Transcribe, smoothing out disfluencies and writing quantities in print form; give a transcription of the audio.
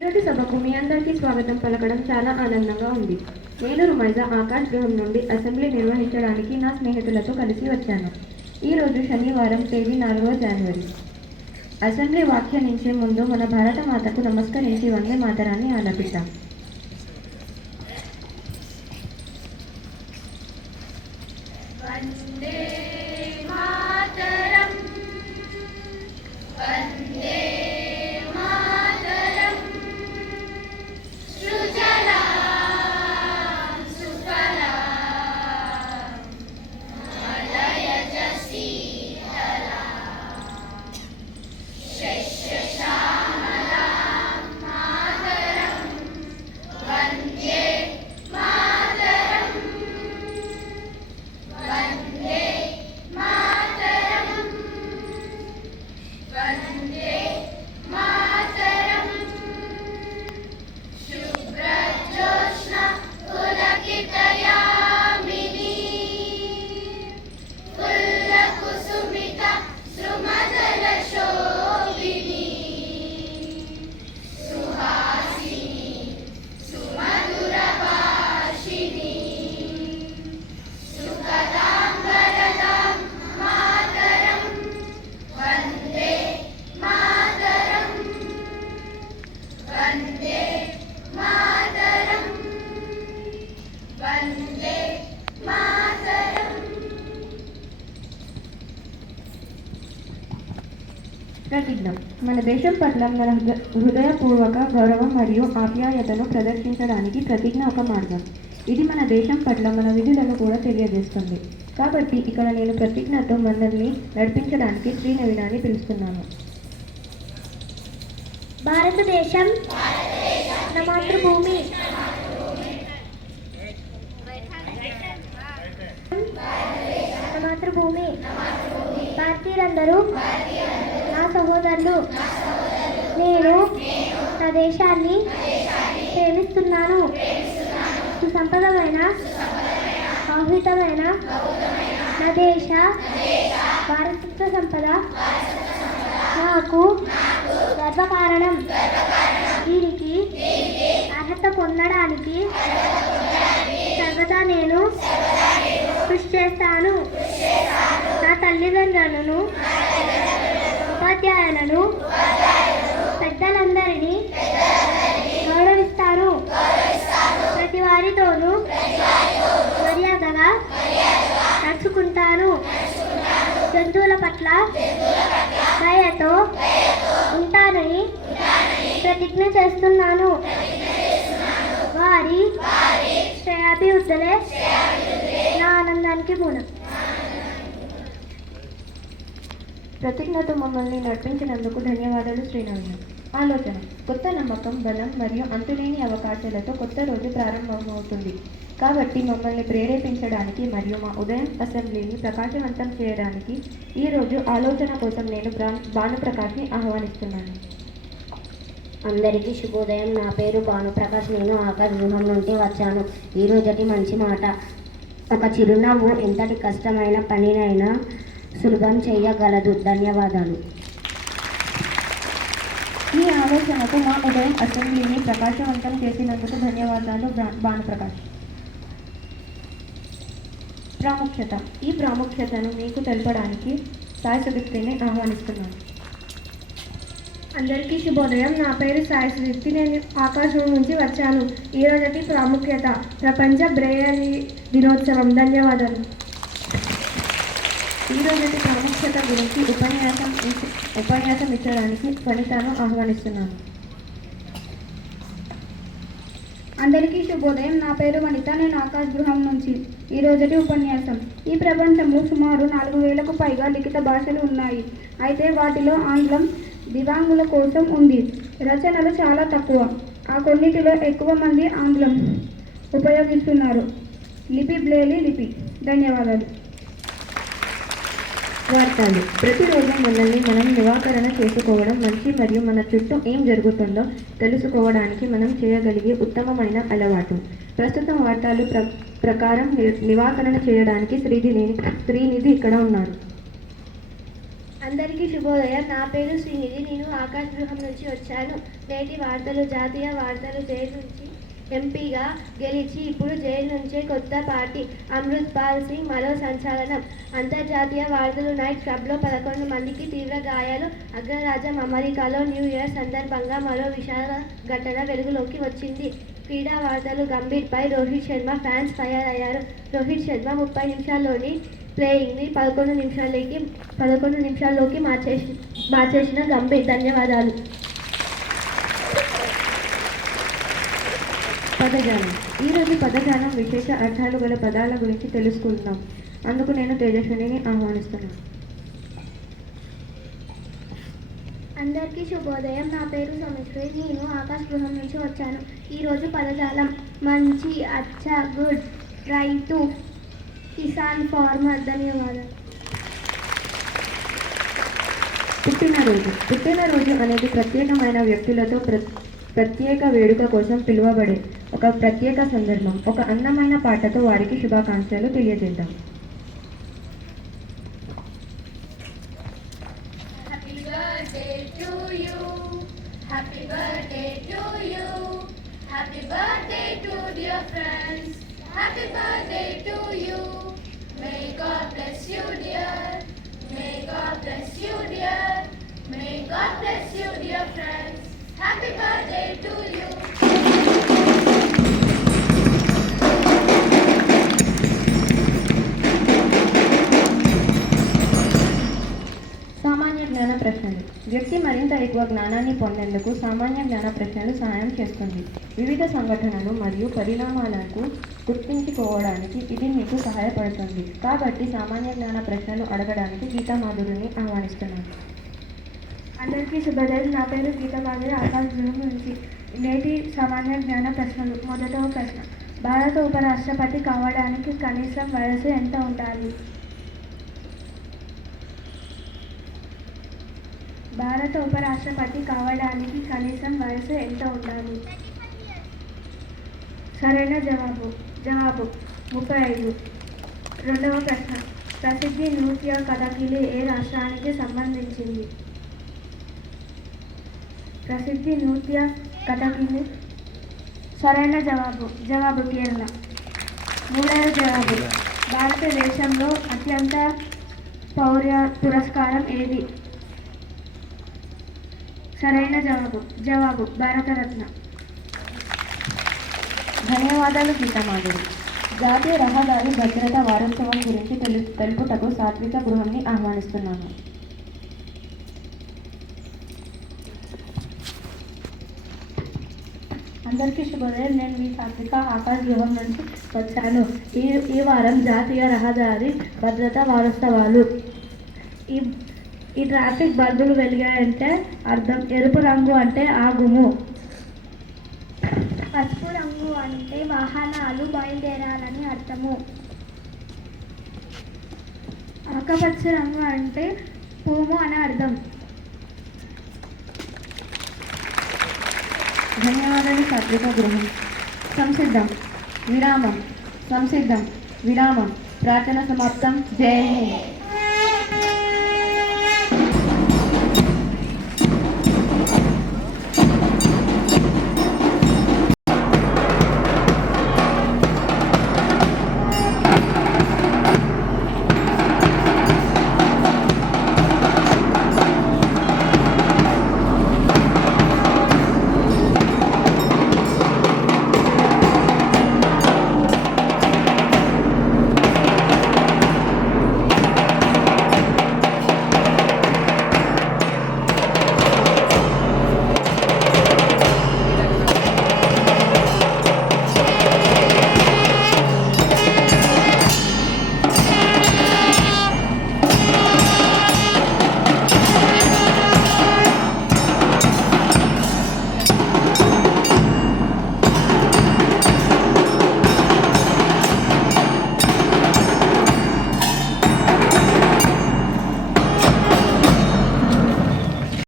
ఈరోజు సభకు మీ అందరికీ స్వాగతం పలకడం చాలా ఆనందంగా ఉంది. నేను రుమైజా ఆకాష్ గృహం నుండి అసెంబ్లీ నిర్వహించడానికి నా స్నేహితులతో కలిసి వచ్చాను. ఈరోజు శనివారం తేదీ 4వ జనవరి. అసెంబ్లీ వ్యాఖ్యానించే ముందు మన భారత మాతకు నమస్కరించి వందే మాతరాన్ని ఆలపిద్దాం. ప్రతిజ్ఞ. మన దేశం పట్ల మన హృదయపూర్వక గౌరవం మరియు ఆప్యాయతను ప్రదర్శించడానికి ప్రతిజ్ఞ ఒక మార్గం. ఇది మన దేశం పట్ల మన విధులను కూడా తెలియజేస్తుంది. కాబట్టి ఇక్కడ నేను ప్రతిజ్ఞతో మనల్ని నడిపించడానికి శ్రీ నవీనాన్ని పిలుస్తున్నాను. భారతదేశం నా మాతృభూమి. నా మాతృభూమి. భారతీయులందరూ నా సహోదరులు. నేను నా దేశాన్ని ప్రేమిస్తున్నాను. సుసంపదమైన ఆహ్వితమైన నా దేశ వారసత్వ సంపద నాకు గర్వకారణం. దీనికి అర్హత పొందడానికి సర్వదా నేను కృషి చేస్తాను. నా తల్లిదండ్రులను, ఉపాధ్యాయులను, పెద్దలందరినీ గౌరవిస్తాను. ప్రతి వారితోనూ మర్యాదగా నడుచుకుంటాను. జంతువుల పట్ల దయతో ఉంటానని ప్రతిజ్ఞ చేస్తున్నాను. వారి శ్రేయాభివృద్ధులే నా ఆనందానికి మూలం. ప్రతిజ్ఞతో మమ్మల్ని నడిపించినందుకు ధన్యవాదాలు శ్రీ నవీన. ఆలోచన: కొత్త నమ్మకం, బలం మరియు అంతులేని అవకాశాలతో కొత్త రోజు ప్రారంభమవుతుంది. కాబట్టి మమ్మల్ని ప్రేరేపించడానికి మరియు మా ఉదయం అసెంబ్లీని ప్రకాశవంతం చేయడానికి ఈరోజు ఆలోచన కోసం నేను భానుప్రకాష్ని ఆహ్వానిస్తున్నాను. అందరికీ శుభోదయం. నా పేరు భానుప్రకాష్. నేను ఆకాశ్ గృహం నుండి వచ్చాను. ఈరోజటి మంచి మాట: ఒక చిరునవ్వు ఎంతటి కష్టమైన పనినైనా సులభం చేయగలదు. ధన్యవాదాలు. ఈ ఆలోచనకు మా ఉదయం అసెంబ్లీని ప్రకాశవంతం చేసినందుకు ధన్యవాదాలు భానుప్రకాష్. ప్రాముఖ్యత: ఈ ప్రాముఖ్యతను మీకు తెలపడానికి సాయి సుదీప్తిని ఆహ్వానిస్తున్నాను. అందరికీ శుభోదయం. నా పేరు సాయి సుదీప్తి. నేను ఆకాశం నుంచి వచ్చాను. ఈరోజటి ప్రాముఖ్యత: ప్రపంచ బ్రెయిలీ దినోత్సవం. ధన్యవాదాలు. ఈరోజటి ప్రాముఖ్యత గురించి ఉపన్యాసం ఇచ్చడానికి వనితను ఆహ్వానిస్తున్నాను. అందరికీ శుభోదయం. నా పేరు వనిత. నేను ఆకాశ్ గృహం నుంచి. ఈరోజటి ఉపన్యాసం: ఈ ప్రపంచంలో సుమారు 4000కు పైగా లిఖిత భాషలు ఉన్నాయి. అయితే వాటిలో ఆంగ్లం దివ్యాంగుల కోసం ఉంది. రచనలు చాలా తక్కువ. ఆ కొన్నిటిలో ఎక్కువ మంది ఆంగ్లం ఉపయోగిస్తున్నారు. లిపి బ్రెయిలీ లిపి. ధన్యవాదాలు. వార్తలు: ప్రతిరోజు మనల్ని మనం నివాకరణ చేసుకోవడం మంచి మరియు మన చుట్టూ ఏం జరుగుతుందో తెలుసుకోవడానికి మనం చేయగలిగే ఉత్తమమైన అలవాటు. ప్రస్తుతం వార్తలు ప్రకారం నివాకరణ చేయడానికి శ్రీనిధి ఇక్కడ ఉన్నారు. అందరికీ శుభోదయం. నా పేరు శ్రీనిధి. నేను ఆకాశ్ గృహం నుంచి వచ్చాను. నేటి వార్తలు. జాతీయ వార్తలు. జైలు నుంచి ఎంపీగా గెలిచి ఇప్పుడు జైలు నుంచే కొత్త పార్టీ. అమృత్ పాల్ సింగ్ మరో సంచలనం. అంతర్జాతీయ వార్తలు. నైట్ క్లబ్లో 11 మందికి తీవ్ర గాయాలు. అగ్రరాజ్యం అమెరికాలో న్యూ ఇయర్ సందర్భంగా మరో విషాద ఘటన వెలుగులోకి వచ్చింది. క్రీడా వార్తలు. గంభీర్పై రోహిత్ శర్మ ఫ్యాన్స్ ఫైర్ అయ్యారు. రోహిత్ శర్మ 30 నిమిషాల్లోని ప్లేయింగ్ని 11 నిమిషాల్లోకి మార్చేసిన గంభీర్. ధన్యవాదాలు. పదజాలం. ఈరోజు పదజాలం విశేష అర్థాలు గల పదాల గురించి తెలుసుకుందాం. అందుకు నేను తేజస్విని ఆహ్వానిస్తున్నాను. అందరికీ శుభోదయం. నా పేరు సోమేశ్వరి. నేను ఆకాశ్ గృహం నుంచి వచ్చాను. ఈరోజు పదజాలం. మంచి, అచ్చ, గుడ్, రైతు, కిసాన్, ఫార్మర్. ధన్యవాదాలు. పుట్టినరోజు అనేది ప్రత్యేకమైన వ్యక్తులతో ప్రత్యేక వేడుక కోసం పిలువబడే ఒక ప్రత్యేక సందర్భం. ఒక అందమైన పాటతో వారికి శుభాకాంక్షలు తెలియజేద్దాం. Happy birthday to you. Happy birthday to you. Happy birthday to dear friends. Happy birthday to you. May God bless you, dear. May God bless you, dear. May God bless you, dear friends. Happy birthday to you. సామాన్య జ్ఞాన ప్రశ్నలు. వ్యక్తి మరింత ఎక్కువ జ్ఞానాన్ని పొందేందుకు సామాన్య జ్ఞాన ప్రశ్నలు సహాయం చేస్తుంది. వివిధ సంఘటనలు మరియు పరిణామాలకు గుర్తించుకోవడానికి ఇది మీకు సహాయపడుతుంది. కాబట్టి సామాన్య జ్ఞాన ప్రశ్నలు అడగడానికి గీతా మాధురిని ఆహ్వానిస్తున్నాను. అందరికీ శుభోదయం. నా పేరు గీతమాధురి. ఆకాశ్ గృహం నుంచి. నేటి సామాన్య జ్ఞాన ప్రశ్నలు. మొదటవ ప్రశ్న. భారత ఉపరాష్ట్రపతి కావడానికి కనీసం వయసు ఎంత ఉండాలి? భారత ఉపరాష్ట్రపతి కావడానికి కనీసం వయసు ఎంత ఉండాలి? సరైన జవాబు 35. రెండవ ప్రశ్న. ప్రసిద్ధి నృత్య కథకిలి ఏ రాష్ట్రానికి సంబంధించింది? ప్రసిద్ధి నృత్య కథకిలి. సరైన జవాబు కేరళ. మూడవ జవాబు. భారతదేశంలో అత్యంత పౌర్య పురస్కారం ఏది? సరైన జవాబు భారతరత్న. ధన్యవాదాలు గీతామాధురి. జాతీయ రహదారి భద్రతా వారోత్సవం గురించి తెలుపుటకు సాత్విక గృహాన్ని ఆహ్వానిస్తున్నాను. అందరికీ శుభోదయం. నేను మీ సాత్విక ఆకాశ్ గృహం నుంచి వచ్చాను. ఈ వారం జాతీయ రహదారి భద్రతా వారోత్సవాలు. ఈ ట్రాఫిక్ బల్బులు వెలిగాయంటే అర్థం. ఎరుపు రంగు అంటే ఆగుము. పసుపు రంగు అంటే వాహనాలు బయలుదేరాలని అర్థము. ఆకుపచ్చ రంగు అంటే పువ్వు అని అర్థం. ధన్యవాదాలు సాత్విక గృహం. సంసిద్ధం విరామం. ప్రార్థన సమాప్తం. జై హింద్.